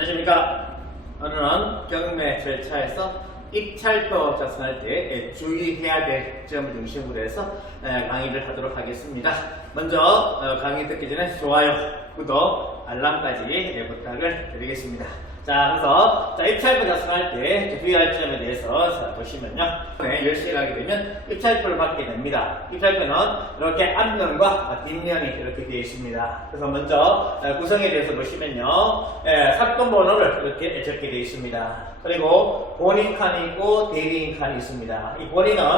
안녕하십니까. 오늘은 경매 절차에서 입찰표 작성할 때 주의해야 될 점을 중심으로 해서 강의를 하도록 하겠습니다. 먼저 강의 듣기 전에 좋아요, 구독, 알람까지 부탁을 드리겠습니다. 자, 그래서 입찰표 작성할 때 주의할 점에 대해서 보시면요. 10시에 가게 되면 입찰표를 받게 됩니다. 입찰표는 이렇게 앞면과 뒷면이 이렇게 되어 있습니다. 그래서 먼저 구성에 대해서 보시면요. 사건 번호를 이렇게 적게 되어 있습니다. 그리고 본인 칸이 있고 대리인 칸이 있습니다. 이 본인은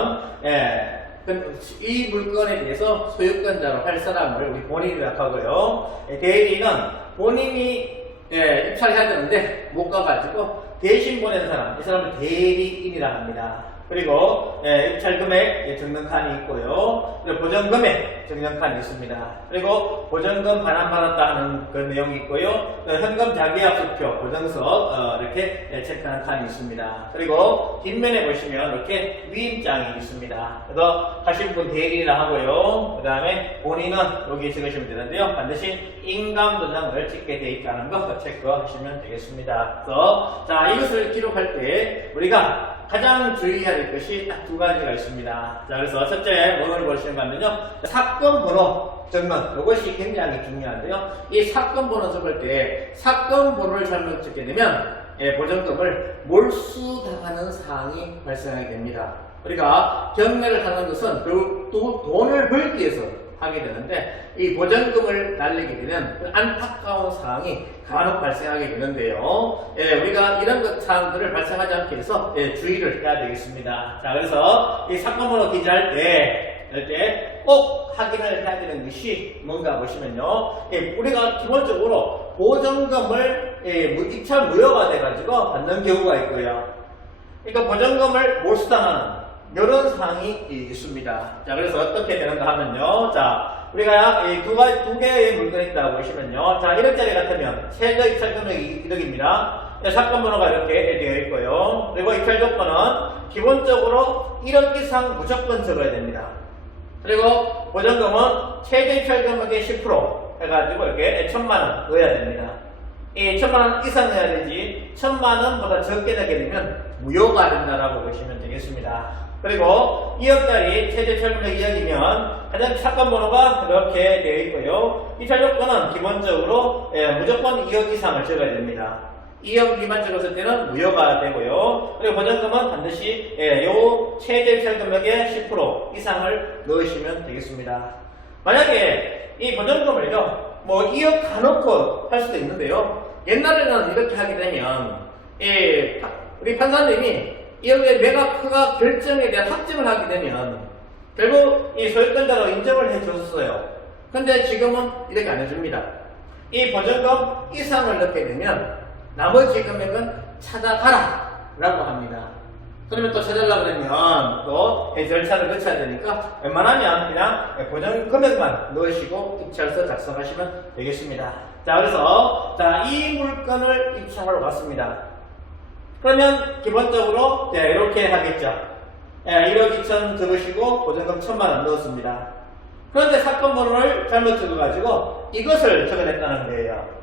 이 물건에 대해서 소유권자로 할 사람을 우리 본인이라고 하고요. 대리인은 본인이 입찰해야 되는데 못 가가지고 대신 보낸 사람, 이 사람을 대리인이라 합니다. 그리고 입찰 금액 적는 칸이 있고요. 그리고 보전 금액 적는 칸이 있습니다. 그리고 보전금 반환받았다 하는 그 내용이 있고요. 현금 자기약속표, 보증서 이렇게 체크하는 칸이 있습니다. 그리고 뒷면에 보시면 이렇게 위임장이 있습니다. 그래서 하신 분 대리인이라 하고요. 그 다음에 본인은 여기 적으시면 되는데요. 반드시 인감도장을 찍게 되어 있다는 거 체크하시면 되겠습니다. 그래서 자, 이것을 기록할 때 우리가 가장 주의해야 될 것이 딱 두 가지가 있습니다. 자, 그래서 첫째 뭐를 보시는가 하면요. 사건 번호 적는 이것이 굉장히 중요한데요. 이 사건 번호 적을 때 사건 번호를 잘못 적게 되면 보전금을 몰수당하는 사항이 발생하게 됩니다. 우리가 경매를 하는 것은 또 돈을 벌기 위해서 하게 되는데 이 보전금을 날리게 되면 그 안타까운 사항이 간혹 발생하게 되는데요. 우리가 이런 사항들을 발생하지 않게 해서 주의를 해야 되겠습니다. 자, 그래서 이 사건 번호 기재할 때 꼭 확인을 해야 되는 것이 뭔가 보시면요. 우리가 기본적으로 보전금을 입찰 무효가 돼가지고 받는 경우가 있고요. 그러니까 보전금을 몰수당하는 이런 사항이 있습니다. 자, 그래서 어떻게 되는가 하면요. 자, 우리가 두 개의 물건이 있다고 보시면요. 자, 1억짜리 같으면 최저 입찰 금액이 1억입니다. 사건 번호가 이렇게 되어 있고요. 그리고 입찰 조건은 기본적으로 1억 이상 무조건 적어야 됩니다. 그리고 보전금은 최저 입찰 금액의 10% 해가지고 이렇게 1,000만원 넣어야 됩니다. 이 1,000만원 이상 넣어야 되지 1,000만원보다 적게 내게 되면 무효가 된다라고 보시면 되겠습니다. 그리고 2억짜리 최저 입찰 금액 2억이면 가장 사건 번호가 이렇게 되어 있고요. 입찰 조건은 기본적으로 무조건 2억 이상을 적어야 됩니다. 2억 미만 적었을 때는 무효가 되고요. 그리고 보전금은 반드시 요 최저 입찰 금액의 10% 이상을 넣으시면 되겠습니다. 만약에 이 보전금을요, 뭐 2억 다 넣고 할 수도 있는데요. 옛날에는 이렇게 하게 되면 우리 판사님이 2억의 매각허가 결정에 대한 확정을 하게 되면 결국 이 소유권자로 인정을 해줬어요. 근데 지금은 이렇게 안 해줍니다. 이 보전금 이상을 넣게 되면 나머지 금액은 찾아가라 라고 합니다. 그러면 또 찾으려고 그러면 또 절차를 거쳐야 되니까 웬만하면 그냥 보전 금액만 넣으시고 입찰서 작성하시면 되겠습니다. 자, 그래서 이 물건을 입찰하러 갔습니다. 그러면 기본적으로 이렇게 하겠죠. 1억 2천 적으시고 보전금 1,000만원 넣었습니다. 그런데 사건 번호를 잘못 적어가지고 이것을 적어냈다는 거예요.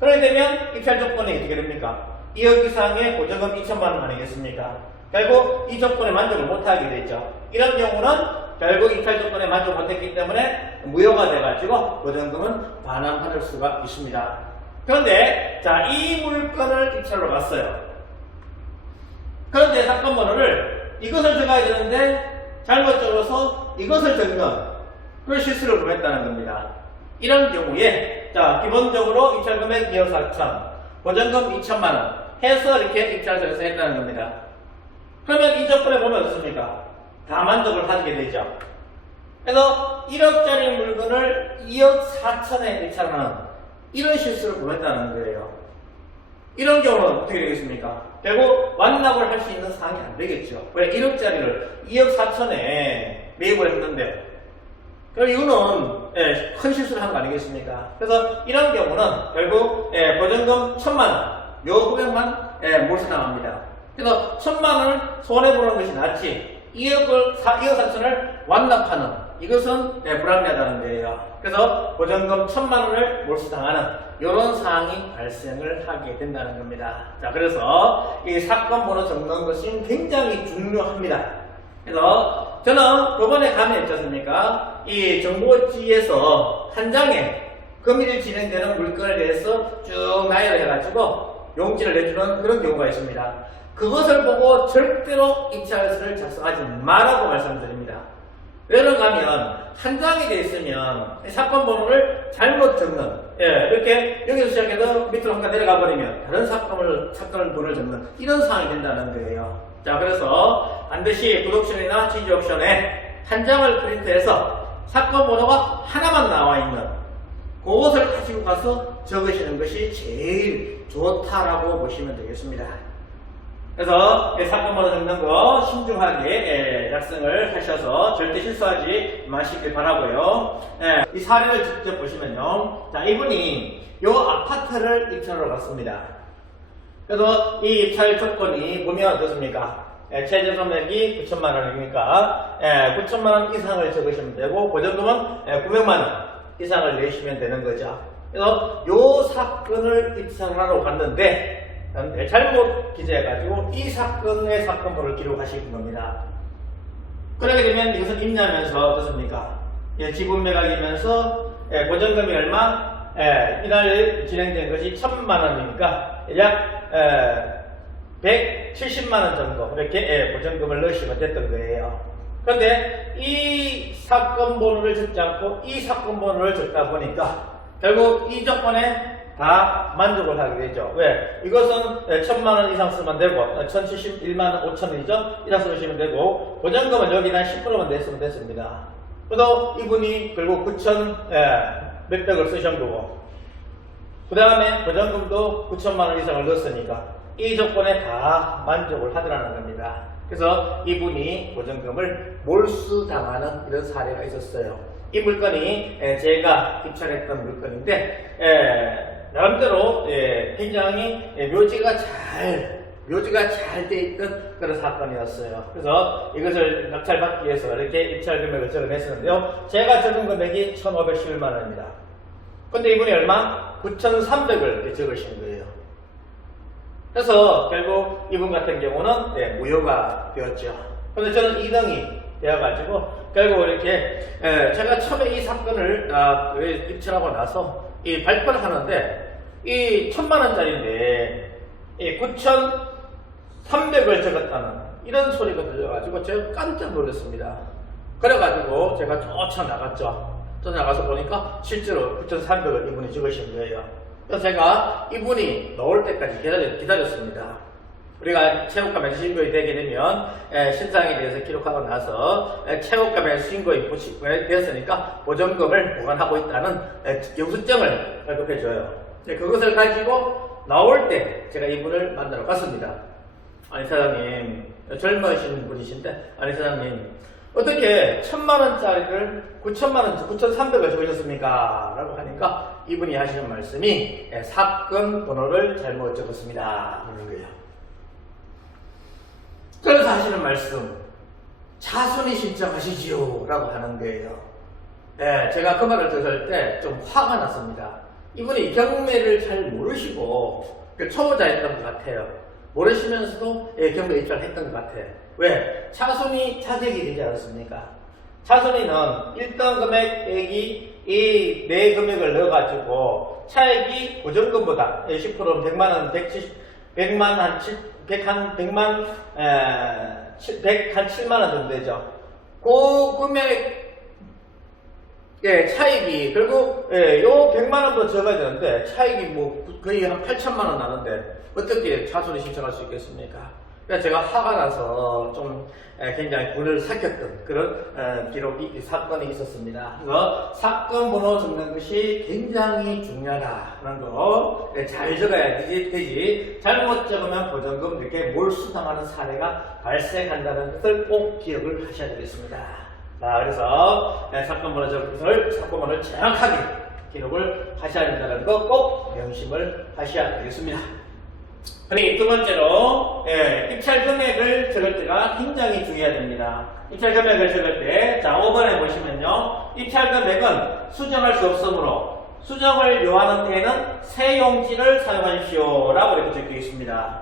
그렇게 되면 입찰 조건이 어떻게 됩니까? 2억 이상의 보전금 2,000만원 아니겠습니까? 결국 이 조건에 만족을 못하게 되죠. 이런 경우는 결국 입찰 조건에 만족 못했기 때문에 무효가 돼가지고 보전금은 반환받을 수가 있습니다. 그런데 자, 이 물건을 입찰로 갔어요. 그런데 사건 번호를 이것을 적어야 되는데 잘못 적어서 이것을 적는 그런 실수를 했다는 겁니다. 이런 경우에 자, 기본적으로 입찰 금액 2억 4천, 보전금 2천만원 해서 이렇게 입찰 작성했다는 겁니다. 그러면 이 조건에 보면 어떻습니까? 다 만족을 하게 되죠. 그래서 1억짜리 물건을 2억 4천에 입찰하는 이런 실수를 범했다는 거예요. 이런 경우는 어떻게 되겠습니까? 결국 완납을 할 수 있는 사항이 안 되겠죠. 왜 1억짜리를 2억 4천에 매입을 했는데 그 이유는 큰 실수를 한 거 아니겠습니까? 그래서 이런 경우는 결국 보전금 1,000만원 요 금액만 몰수당합니다. 그래서 1,000만원을 손해보는 것이 낫지 2억 4천을 완납하는 이것은 불합리하다는 거예요. 그래서 보전금 1,000만 원을 몰수당하는 이런 사항이 발생을 하게 된다는 겁니다. 자, 그래서 이 사건 번호 적는 것이 굉장히 중요합니다. 그래서 저는 저번에 가면 있지 않습니까? 이 정보지에서 한 장에 금일 진행되는 물건에 대해서 쭉 나열을 해가지고 용지를 내주는 그런 경우가 있습니다. 그것을 보고 절대로 입찰서를 작성하지 말라고 말씀드립니다. 왜 그런가 하면 한 장이 되어 있으면 사건 번호를 잘못 적는, 이렇게 여기서 시작해서 밑으로 한가 내려가 버리면 다른 사건 번호를 적는 이런 상황이 된다는 거예요. 자, 그래서 반드시 구독션이나 지지 옵션에 한 장을 프린트해서 사건 번호가 하나만 나와 있는 그것을 가지고 가서 적으시는 것이 제일 좋다라고 보시면 되겠습니다. 그래서 사건 번호 적는 거 신중하게 작성을 하셔서 절대 실수하지 마시길 바라고요. 이 사례를 직접 보시면요. 자, 이분이 이 아파트를 입찰하러 갔습니다. 그래서 이 입찰 조건이 보면 어떻습니까? 최저 금액이 9천만 원이니까 9천만 원 이상을 적으시면 되고 보전금은 900만 원 이상을 내시면 되는 거죠. 그래서 이 사건을 입찰하러 갔는데 잘못 기재해가지고 이 사건의 사건 번호를 기록하시는 겁니다. 그러게 되면 이것은 임야면서 어떻습니까? 지분 매각이면서 보전금이 얼마? 이날 진행된 것이 1,000만 원이니까 약 170만 원 정도 이렇게 보전금을 넣으시면 됐던 거예요. 그런데 이 사건 번호를 적지 않고 이 사건 번호를 적다 보니까 결국 이 조건에 다 만족을 하게 되죠. 왜? 이것은 1,000만 원 이상 쓰면 되고 1,071만 원 5천 원이죠. 이상 쓰시면 되고 보전금은 여기다 10%만 냈으면 됐습니다. 그래서 이분이 결국 9천 몇백을 쓰신 거고 그 다음에 보전금도 9천만 원 이상을 넣었으니까 이 조건에 다 만족을 하더라는 겁니다. 그래서 이분이 보전금을 몰수당하는 이런 사례가 있었어요. 이 물건이 제가 입찰했던 물건인데 나름대로 굉장히 묘지가 잘 돼 있던 그런 사건이었어요. 그래서 이것을 낙찰받기 위해서 이렇게 입찰 금액을 적어냈었는데요. 제가 적은 금액이 1,511만 원입니다. 근데 이분이 얼마? 9,300을 이렇게 적으신 거예요. 그래서 결국 이분 같은 경우는 무효가 되었죠. 근데 저는 2등이 되어가지고 결국 이렇게 제가 처음에 이 사건을 입찰하고 나서 이 발표를 하는데 이 1,000만 원짜리인데 이 9,300을 적었다는 이런 소리가 들려가지고 제가 깜짝 놀랐습니다. 그래가지고 제가 쫓아나갔죠. 쫓아나가서 보니까 실제로 9,300을 이분이 적으신 거예요. 그래서 제가 이분이 나올 때까지 기다렸습니다. 우리가 최고가면 신고이 되게 되면 신상에 대해서 기록하고 나서 최고가면 신고이 되었으니까 보전금을 보관하고 있다는 영수증을 발급해줘요. 그것을 가지고 나올 때 제가 이분을 만나러 갔습니다. 아니 사장님, 젊으신 분이신데 아니 사장님 어떻게 1,000만 원짜리를 9천만 원, 9,300을 적으셨습니까? 라고 하니까 이분이 하시는 말씀이 사건 번호를 잘못 적었습니다. 하는 거예요. 그래서 하시는 말씀, 차순위 신청하시지요. 라고 하는 거예요. 제가 그 말을 들을 때 좀 화가 났습니다. 이분이 경매를 잘 모르시고 초보자였던 것 같아요. 모르시면서도 경매 입찰을 했던 것 같아요. 왜? 차순위 차액이 되지 않았습니까? 차순위는 1등 금액 빼기 이 내 금액을 넣어가지고 차액이 보전금보다 10%는 100만원, 100만 7만원 정도 되죠. 그 금액 차익이 결국 요 100만원도 적어야 되는데 차익이 뭐 거의 한 8천만원 나는데 어떻게 차순위 신청할 수 있겠습니까? 그래서 제가 화가 나서 좀 굉장히 분을 삭혔던 그런 기록이 사건이 있었습니다. 그래서 사건 번호 적는 것이 굉장히 중요하다는 거 잘 적어야 되지 잘못 적으면 보전금 이렇게 몰수당하는 사례가 발생한다는 것을 꼭 기억을 하셔야 되겠습니다. 자, 그래서 사건 번호를 정확하게 기록을 하셔야 된다는 거 꼭 명심을 하셔야 되겠습니다. 그리고 두 번째로 입찰 금액을 적을 때가 굉장히 주의해야 됩니다. 입찰 금액을 적을 때, 자 5번에 보시면요, 입찰 금액은 수정할 수 없으므로 수정을 요하는 때에는 새 용지를 사용하십시오 라고 이렇게 적혀 있습니다.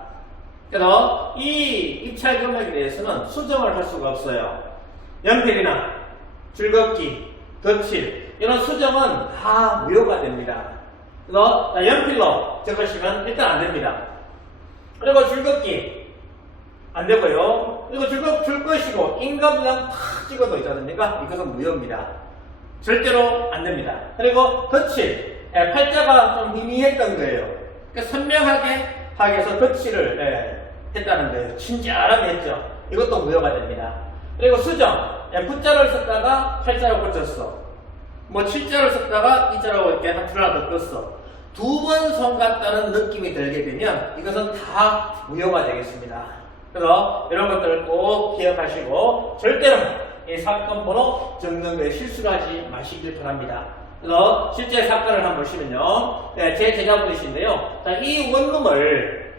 그래서 이 입찰 금액에 대해서는 수정을 할 수가 없어요. 연필이나 줄긋기, 덧칠 이런 수정은 다 무효가 됩니다. 그래서 연필로 적으시면 일단 안 됩니다. 그리고 줄긋기 안 되고요. 그리고 줄 것이고 임금량 탁 찍어도 있지 않습니까? 이것은 무효입니다. 절대로 안 됩니다. 그리고 덧칠, 팔자가 좀 미미했던 거예요. 그러니까 선명하게 하기 위해서 덧칠을 했다는 거예요. 친절하게 했죠. 이것도 무효가 됩니다. 그리고 수정, V자를 썼다가 팔자로 꽂혔어. 뭐 7자를 썼다가 이자로 이렇게 한 줄 하나 더 떴어. 두 번 손 같다는 느낌이 들게 되면 이것은 다 무효가 되겠습니다. 그래서 이런 것들을 꼭 기억하시고 절대로 이 사건 번호 적는 거에 실수를 하지 마시길 바랍니다. 그래서 실제 사건을 한번 보시면요, 제 제자분이신데요, 자, 이 원룸을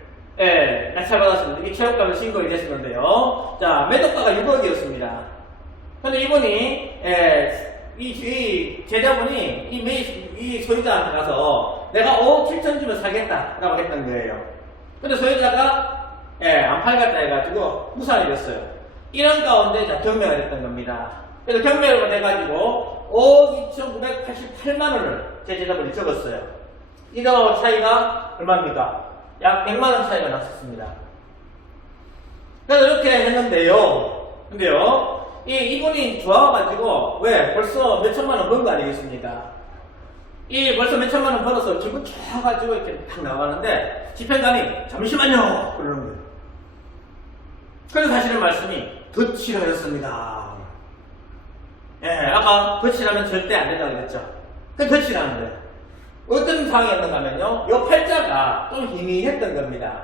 낙찰받았습니다. 이 체육관을 신고가 됐었는데요, 자, 매도가가 6억이었습니다. 근데 이분이 이 제자분이 이 소유자한테 가서 내가 5억 7천 주면 사겠다라고 했던 거예요. 근데 소유자가 안 팔겠다 해가지고 무산이 됐어요. 이런 가운데 경매가 됐던 겁니다. 그래서 경매가 돼가지고 5억 2,988만 원을 제 제자분이 적었어요. 이거 차이가 얼마입니까? 약 100만 원 차이가 났었습니다. 그래서 이렇게 했는데요. 근데요, 이분이 좋아가지고 왜 벌써 몇 천만 원 번 거 아니겠습니까? 벌써 몇 천만 원 벌어서 기분 좋아가지고 이렇게 딱 나가는데 집행관이 잠시만요 그러는 거예요. 그래서 하시는 말씀이 덧칠하였습니다. 아까 덧칠하면 절대 안 된다고 그랬죠. 그 덧칠하는 거예요. 어떤 상황이었는가 하면요, 요 팔자가 좀 희미했던 겁니다.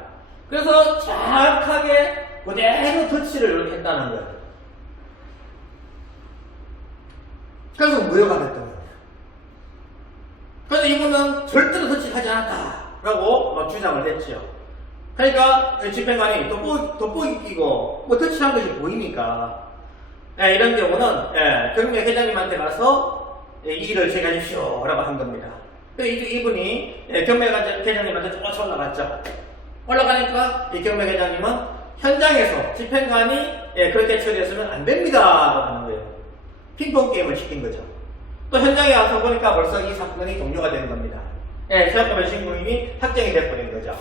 그래서 정확하게 그대로 덧칠을 이렇게 했다는 거예요. 그래서 무효가 됐던 거예요. 그래서 이분은 절대로 덧칠하지 않았다라고 주장을 했죠. 그러니까 집행관이 돋보기 끼고 뭐 덧칠한 것이 보이니까 이런 경우는 경매 회장님한테 가서 이 일을 제기하십시오 라고 한 겁니다. 이분이 경매 회장님한테 쭉 올라갔죠. 올라가니까 이 경매 회장님은 현장에서 집행관이 그렇게 처리했으면 안 됩니다 라고 하는 거예요. 핑퐁 게임을 시킨 거죠. 또 현장에 와서 보니까 벌써 이 사건이 종료가 되는 겁니다. 체육관 신고인이 확정이 돼버린 거죠.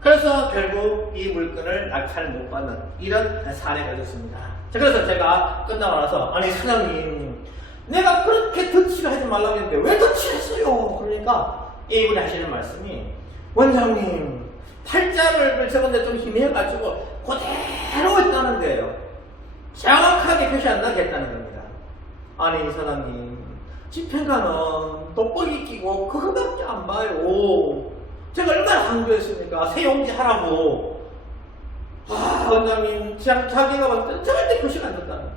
그래서 결국 이 물건을 낙찰 못 받는 이런 사례가 있었습니다. 그래서 제가 끝나고 나서, 아니 사장님, 내가 그렇게 덧칠을 하지 말라고 했는데 왜 덧칠했어요? 그러니까 이분이 하시는 말씀이, 원장님 팔자를 적었는데 좀 희미해가지고 그대로 했다는 거예요. 정확하게 표시 안 나게 했다는 겁니다. 아니 사장님, 집행관은 돋보기 끼고 그거밖에 안 봐요. 제가 얼마나 강조했습니까? 새 용지 하라고. 원장님 자기가 봤을 때 절대 표시가 안 됐다는 거예요.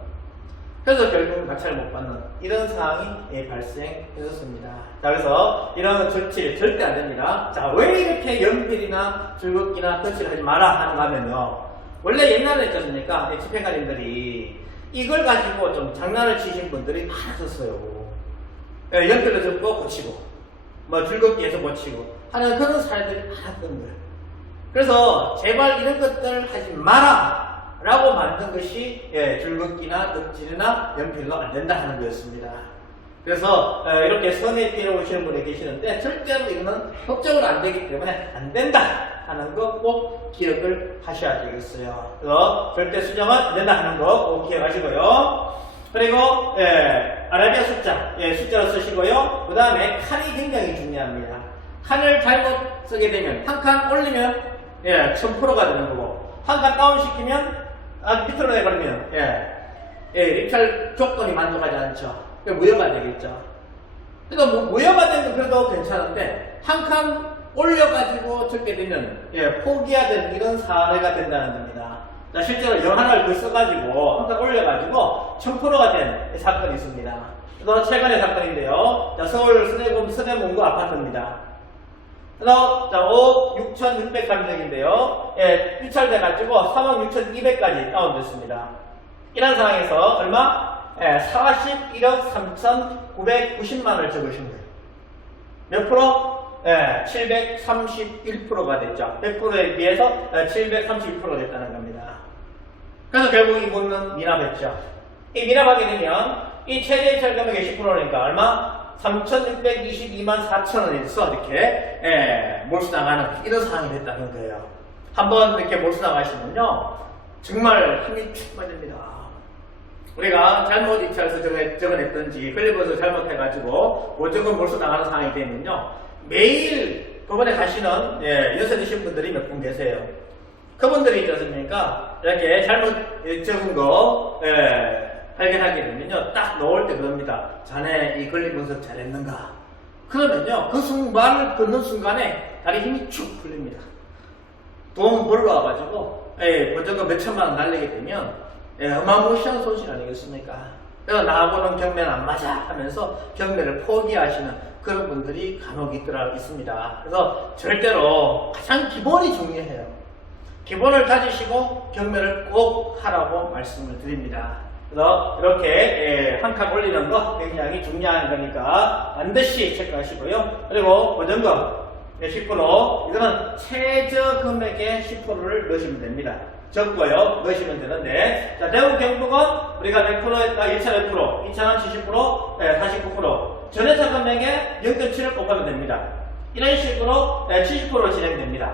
그래서 결국 낙찰을 못 받는 이런 상황이 발생했었습니다. 자, 그래서 이런 덧칠 절대 안 됩니다. 자, 왜 이렇게 연필이나 줄긋기나 덧칠을 하지 마라 하는가 하면요, 원래 옛날에 있지 않습니까? 집행관님들이 이걸 가지고 좀 장난을 치신 분들이 많았었어요. 연필로 접고 고치고, 뭐 줄긋기에서 고치고 하는 그런 사례들이 많았던 거예요. 그래서 제발 이런 것들 하지 마라 라고 만든 것이 줄긋기나 덧칠이나 연필로 안 된다 하는 거였습니다. 그래서 이렇게 선에 뛰어오시는 분이 계시는데 절대로 이거는 법적으로 안 되기 때문에 안 된다 하는 거 꼭 기억을 하셔야 되겠어요. 그래서 절대 수정은 안 된다 하는 거 꼭 기억하시고요. 그리고 아라비아 숫자로 쓰시고요. 그 다음에 칸이 굉장히 중요합니다. 칸을 잘못 쓰게 되면 한 칸 올리면 1000%가 되는 거고, 한 칸 다운시키면 밑으로 내버리면 입찰 조건이 만족하지 않죠. 무효가 되겠죠. 그러니까 무효가 되면 그래도 괜찮은데 한 칸 올려가지고 적게 되면 포기하는 이런 사례가 된다는 겁니다. 자, 실제로 영 하나를 더 써가지고 한 칸 올려가지고 1000%가 된 사건이 있습니다. 그래서 최근의 사건인데요. 자, 서울 서대문구 아파트입니다. 그래서 자, 5억 6,600감정인데요. 예, 유찰돼가지고 3억 6,200까지 다운됐습니다. 이런 상황에서 얼마? 예, 41억 3,990만원을 적으시면 돼요. 몇 프로? 예, 731%가 됐죠. 100%에 비해서 731%가 됐다는 겁니다. 그래서 결국 이분은 미납했죠. 이 미납하게 되면 이 최대 유찰 금액의 10%니까 얼마? 3,622만 4천원에서 이렇게 몰수당하는 이런 상황이 됐다는 거예요. 한번 이렇게 몰수당하시면요 정말 힘이 축 빠집니다. 우리가 잘못 입찰해서 적어냈든지 흘려버려서 잘못해가지고 보증금 몰수당하는 상황이 되면요 매일 법원에 가시는 여섯이신 분들이 몇 분 계세요. 그분들이 있지 않습니까? 이렇게 잘못 적은 거 발견하게 되면요 딱 넣을 때 그럽니다. 자네 이 권리 분석 잘했는가? 그러면요 그 말을 듣는 순간에 다리 힘이 축 풀립니다. 돈 벌러 와가지고 보증금 몇 천만 원 날리게 되면 어마무시한 손실 아니겠습니까? 그래서 나하고는 경매는 안 맞아 하면서 경매를 포기하시는 그런 분들이 간혹 있습니다. 그래서 절대로 가장 기본이 중요해요. 기본을 다지시고 경매를 꼭 하라고 말씀을 드립니다. 그래서 이렇게 한 칸 올리는 거 굉장히 중요한 거니까 반드시 체크하시고요. 그리고 보증금 10% 이거는 최저 금액의 10%를 넣으시면 됩니다. 적고요 넣으시면 되는데 자 대구 경북은 우리가 100% 했다 1차 100% 2차는 70% 49% 전회차 금액에 0.7을 곱하면 됩니다. 이런 식으로 70% 진행됩니다.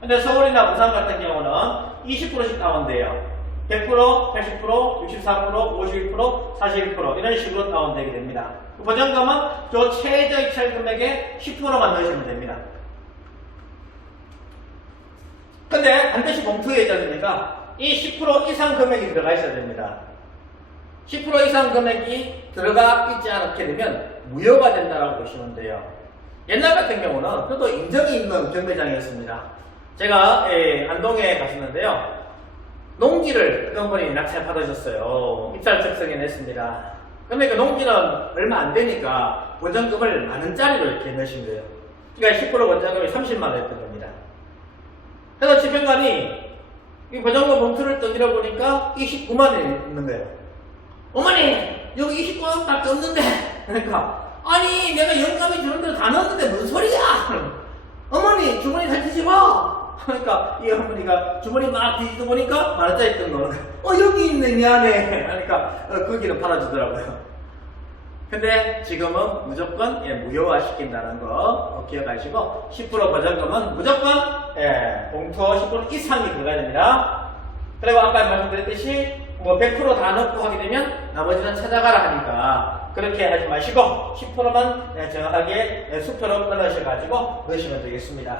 근데 서울이나 부산 같은 경우는 20%씩 다운돼요. 100%, 80%, 64%, 51%, 41% 이런 식으로 다운되게 됩니다. 보증금은 저 최저 입찰 금액의 10%만 넣으시면 됩니다. 근데 반드시 봉투에 있지 않습니까? 이 10% 이상 금액이 들어가 있어야 됩니다. 10% 이상 금액이 들어가 있지 않게 되면 무효가 된다고 보시면 돼요. 옛날 같은 경우는 그래도 인정이 있는 경매장이었습니다. 제가 안동에 갔었는데요. 농지를 어떤 분이 낙찰 받으셨어요. 입찰 작성해 냈습니다. 그러니까 농지는 얼마 안 되니까 보증금을 만원짜리로 이렇게 넣으신 거예요. 그러니까 10% 보증금이 30만 원 했던 겁니다. 그래서 집행관이 이 보증금 봉투를 떠들어 보니까 29만 원이 있는 거예요. 어머니 여기 29만 원밖에 없는데 그러니까 아니 내가 영감이 주는 대로 다 넣었는데 무슨 소리야? 어머니 주머니 잘 뒤집어. 그러니까 이 어머니가 주머니 막 뒤집어 보니까 만원짜리 있던 거는 여기 있네 미안해. 그러니까 거기는 팔아주더라고요. 근데 지금은 무조건 무효화 시킨다는 거 기억하시고 10% 보증금은 무조건 봉투 10% 이상이 들어가야 됩니다. 그리고 아까 말씀드렸듯이 뭐 100% 다 넣고 하게 되면 나머지는 찾아가라 하니까 그렇게 하지 마시고 10%만 정확하게 수표로 끊으셔가지고 넣으시면 되겠습니다.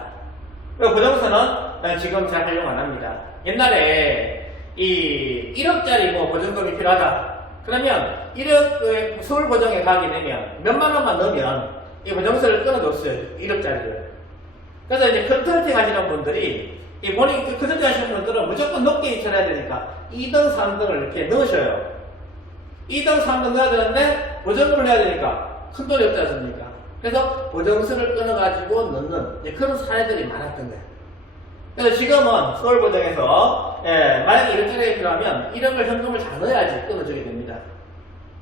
그리고 보증서는 지금 잘 활용 안 합니다. 옛날에 이 1억짜리 뭐 보증금이 필요하다. 그러면 1억 서울 보증에 가게 되면 몇만 원만 넣으면 이 보증서를 끊어줬어요. 1억짜리를. 그래서 이제 컨설팅 하시는 분들이 이 본인 컨설팅 하시는 분들은 무조건 높게 입찰해야 되니까 2등, 3등을 이렇게 넣으셔요. 2등, 3등 넣어야 되는데 보증금을 내야 되니까 큰 돈이 없지 않습니까? 그래서 보증서를 끊어가지고 넣는 그런 사례들이 많았던 거예요. 그래서 지금은 서울보증에서 만약에 1억짜리가 필요하면 1억을 현금을 다 넣어야지 끊어주게 됩니다.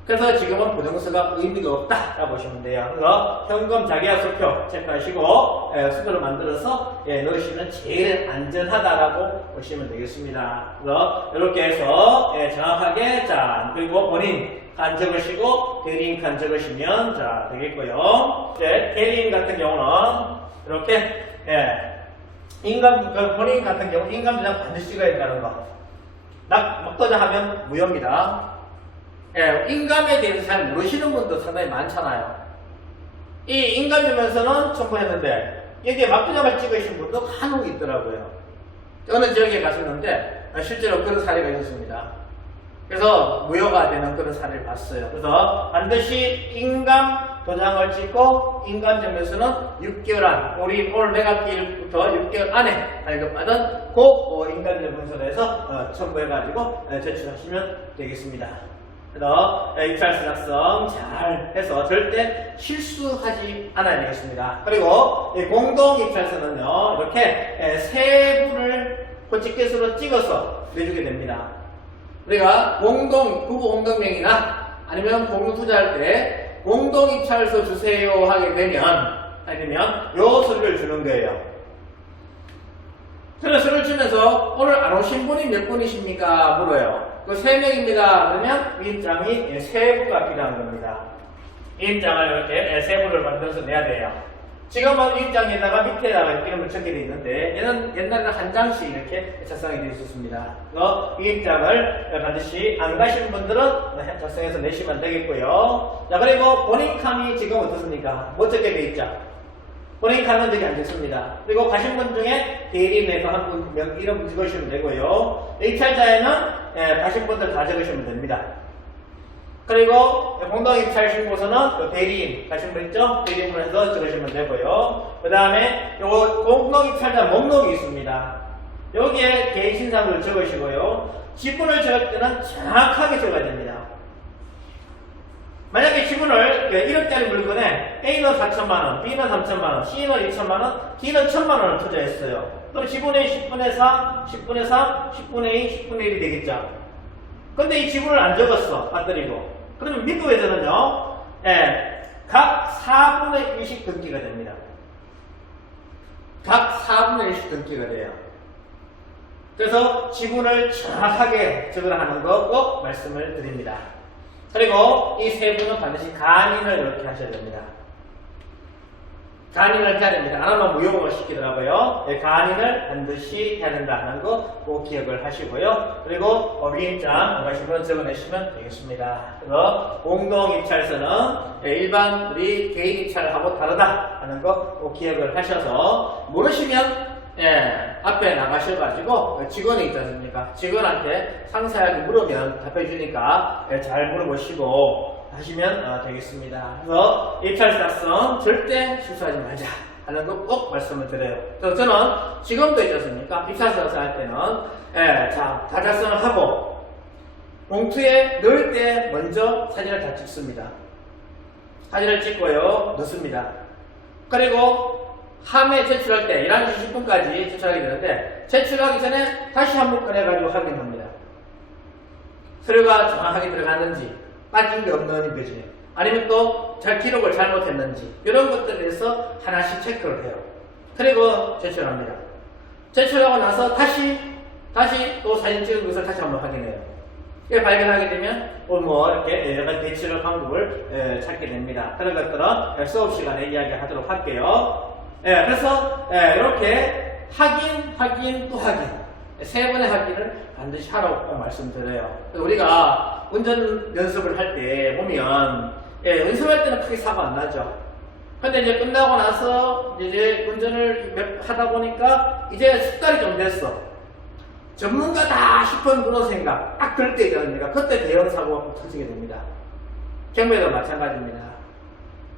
그래서 지금은 보증서가 의미가 없다라고 보시면 돼요. 그래서 현금 자기야 수표 체크하시고 수표를 만들어서 넣으시면 제일 안전하다라고 보시면 되겠습니다. 그래서 이렇게 해서 정확하게 자 그리고 본인 간 적으시고 대리인 간 적으시면 자 되겠고요. 대리인 같은 경우는 이렇게 본인 같은 경우 인감 도장 반드시 찍어야 된다는 거. 막도장하면 무효입니다. 인감에 대해서 잘 모르시는 분도 상당히 많잖아요. 이 인감이면서는 첨부했는데 여기에 막도장을 찍으신 분도 간혹 있더라고요. 어느 지역에 갔었는데 실제로 그런 사례가 있었습니다. 그래서 무효가 되는 그런 사례를 봤어요. 그래서 반드시 인감 도장을 찍고 인감점에서는 6개월 안, 올 매각기일부터 6개월 안에 발급받은 그 인감점 분석에서 첨부해가지고 제출하시면 되겠습니다. 그래서 입찰서 작성 잘 해서 절대 실수하지 않아야 되겠습니다. 그리고 공동 입찰서는요, 이렇게 세부를 호치켓으로 찍어서 내주게 됩니다. 우리가 부부 공동명의나 아니면 공동 투자할 때 공동 입찰서 주세요 하게 되면 요 서류를 주는 거예요. 서류를 주면서 오늘 안 오신 분이 몇 분이십니까? 물어요. 그 3명입니다. 그러면 위임장이 3부가 필요한 겁니다. 위임장을 이렇게 3부를 만들어서 내야 돼요. 지금은 위임장에다가 밑에다가 이름을 적게 되어 있는데, 얘는 옛날에는 한 장씩 이렇게 작성이 되어 있었습니다. 그래서 위임장을 반드시 안 가신 분들은 작성해서 내시면 되겠고요. 자, 그리고 본인칸이 지금 어떻습니까? 뭐 적게 되어 있죠? 본인 칸은 적이 안 됐습니다. 그리고 가신 분 중에 대리인에서 한 분 이름 적으시면 되고요. 입찰자에는 가신 분들 다 적으시면 됩니다. 그리고 공동입찰 신고서는 대리인 가신 분 있죠? 대리인분에서 적으시면 되고요. 그 다음에 요거 공동입찰자 목록이 있습니다. 여기에 개인 신상을 적으시고요. 지분을 적을 때는 정확하게 적어야 됩니다. 만약에 지분을 1억짜리 물건에 A는 4천만원, B는 3천만원, C는 2천만원, D는 1천만원을 투자했어요. 그럼 지분의 10분의 4, 10분의 3, 10분의 2, 10분의 1이 되겠죠. 근데 이 지분을 안 적었어, 빠뜨리고. 그러면 미국에서는요, 각 4분의 1씩 등기가 됩니다. 각 4분의 1씩 등기가 돼요. 그래서 지분을 정확하게 적으라 하는 거 꼭 말씀을 드립니다. 그리고 이 3분은 반드시 간인을 이렇게 하셔야 됩니다. 간인을 해야 됩니다. 안 하면 무용을 시키더라고요. 간인을 반드시 해야 된다 하는 거 꼭 기억을 하시고요. 그리고 위임장 가시면 적어내시면 되겠습니다. 그래서 공동입찰서는 일반 우리 개인 입찰하고 다르다 하는 거 꼭 기억을 하셔서, 모르시면 앞에 나가셔가지고 직원이 있지 않습니까? 직원한테 상세하게 물으면 답해주니까 잘 물어보시고 하시면 되겠습니다. 그래서 입찰 작성 절대 실수하지 말자 하는 거 꼭 말씀을 드려요. 그래서 저는 지금도 있지 않습니까? 입찰 작성할 때는 다 작성을 하고 봉투에 넣을 때 먼저 사진을 다 찍습니다. 사진을 찍고요, 넣습니다. 그리고 함에 제출할 때 11시 10분까지 제출하게 되는데, 제출하기 전에 다시 한번 꺼내가지고 확인합니다. 서류가 정확하게 들어갔는지, 빠진 게 없는지, 아니면 또 기록을 잘못했는지, 이런 것들에 대해서 하나씩 체크를 해요. 그리고 제출합니다. 제출하고 나서 다시 또 사진 찍은 것을 다시 한번 확인해요. 이걸 발견하게 되면 이렇게 여러 가지 대출 방법을 찾게 됩니다. 그런 것들은 수업 시간에 이야기하도록 할게요. 그래서 이렇게 확인 또 확인, 3번의 확인을 반드시 하라고 말씀드려요. 우리가 운전 연습을 할 때 보면 연습할 때는 크게 사고 안 나죠. 근데 이제 끝나고 나서 이제 운전을 하다 보니까 이제 숙달이 좀 됐어. 전문가다 싶은 그런 생각 딱 들 때 있잖습니까? 그때 대형 사고가 터지게 됩니다. 경매도 마찬가지입니다.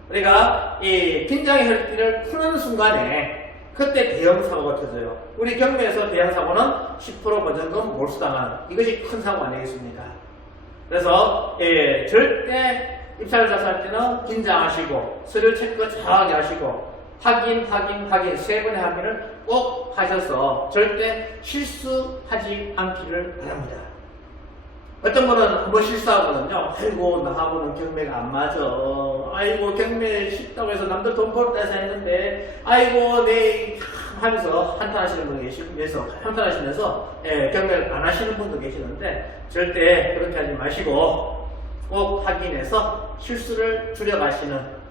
우리가 이 긴장의 혈기를 푸는 순간에 그때 대형 사고가 터져요. 우리 경매에서 대형 사고는 10% 보전금 몰수당하는, 이것이 큰 사고 아니겠습니까? 그래서 절대 입찰을 작성할 때는 긴장하시고 서류 체크 정확하게 하시고 확인 3번의 확인을 꼭 하셔서 절대 실수하지 않기를 바랍니다. 어떤 분은 한번 실수하거든요. 아이고, 나하고는 경매가 안 맞아. 아이고, 경매 쉽다고 해서 남들 돈 벌었다 해서 했는데, 아이고, 하면서 한탄하시는 분이 한탄하시면서 경매를 안 하시는 분도 계시는데, 절대 그렇게 하지 마시고 꼭 확인해서 실수를 줄여가시는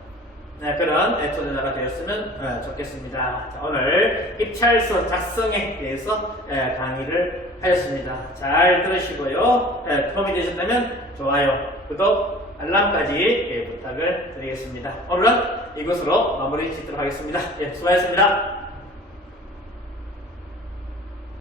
그런 투자자가 되었으면 좋겠습니다. 자, 오늘 입찰서 작성에 대해서 강의를 하였습니다. 잘 들으시고요. 도움이 되셨다면 좋아요, 구독, 알람까지 부탁을 드리겠습니다. 오늘은 이것으로 마무리 짓도록 하겠습니다. 수고하셨습니다.